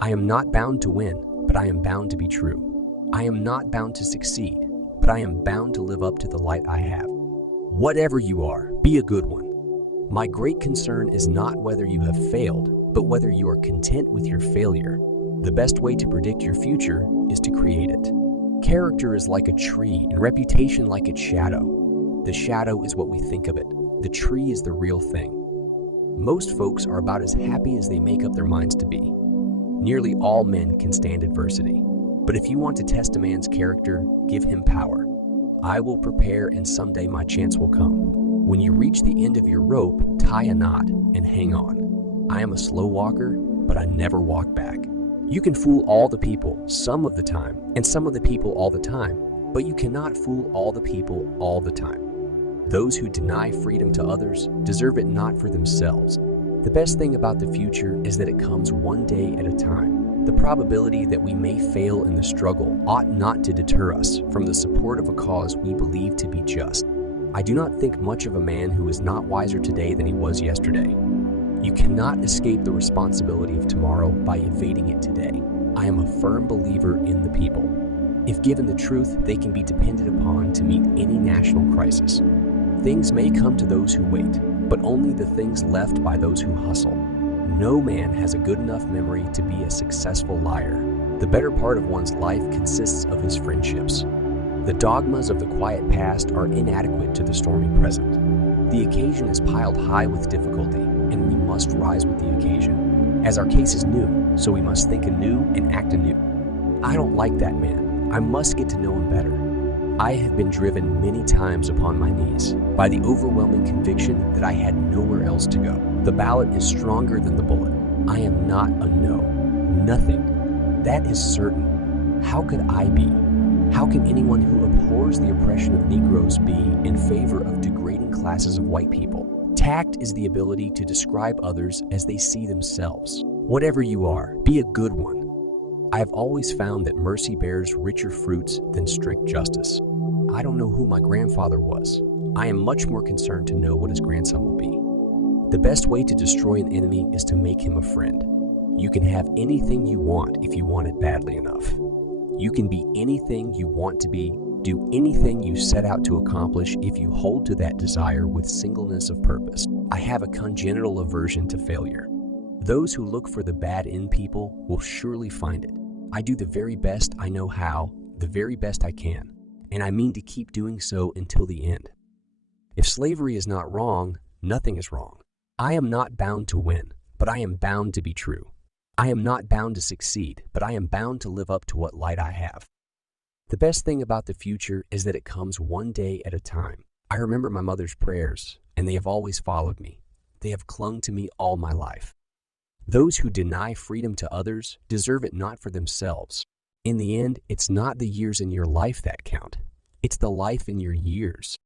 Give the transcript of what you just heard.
I am not bound to win, but I am bound to be true. I am not bound to succeed, but I am bound to live up to the light I have. Whatever you are, be a good one. My great concern is not whether you have failed, but whether you are content with your failure. The best way to predict your future is to create it. Character is like a tree and reputation like its shadow. The shadow is what we think of it. The tree is the real thing. Most folks are about as happy as they make up their minds to be. Nearly all men can stand adversity. But if you want to test a man's character, give him power. I will prepare and someday my chance will come. When you reach the end of your rope, tie a knot and hang on. I am a slow walker, but I never walk back. You can fool all the people some of the time, and some of the people all the time, but you cannot fool all the people all the time. Those who deny freedom to others deserve it not for themselves. The best thing about the future is that it comes one day at a time. The probability that we may fail in the struggle ought not to deter us from the support of a cause we believe to be just. I do not think much of a man who is not wiser today than he was yesterday. You cannot escape the responsibility of tomorrow by evading it today. I am a firm believer in the people. If given the truth, they can be depended upon to meet any national crisis. Things may come to those who wait, but only the things left by those who hustle. No man has a good enough memory to be a successful liar. The better part of one's life consists of his friendships. The dogmas of the quiet past are inadequate to the stormy present. The occasion is piled high with difficulty, and we must rise with the occasion. As our case is new, so we must think anew and act anew. I don't like that man. I must get to know him better. I have been driven many times upon my knees by the overwhelming conviction that I had nowhere else to go. The ballot is stronger than the bullet. I am not a no. Nothing. That is certain. How could I be? How can anyone who abhors the oppression of Negroes be in favor of degrading classes of white people? Tact is the ability to describe others as they see themselves. Whatever you are, be a good one. I have always found that mercy bears richer fruits than strict justice. I don't know who my grandfather was. I am much more concerned to know what his grandson will be. The best way to destroy an enemy is to make him a friend. You can have anything you want if you want it badly enough. You can be anything you want to be, do anything you set out to accomplish if you hold to that desire with singleness of purpose. I have a congenital aversion to failure. Those who look for the bad in people will surely find it. I do the very best I know how, the very best I can, and I mean to keep doing so until the end. If slavery is not wrong, nothing is wrong. I am not bound to win, but I am bound to be true. I am not bound to succeed, but I am bound to live up to what light I have. The best thing about the future is that it comes one day at a time. I remember my mother's prayers, and they have always followed me. They have clung to me all my life. Those who deny freedom to others deserve it not for themselves. In the end, it's not the years in your life that count. It's the life in your years.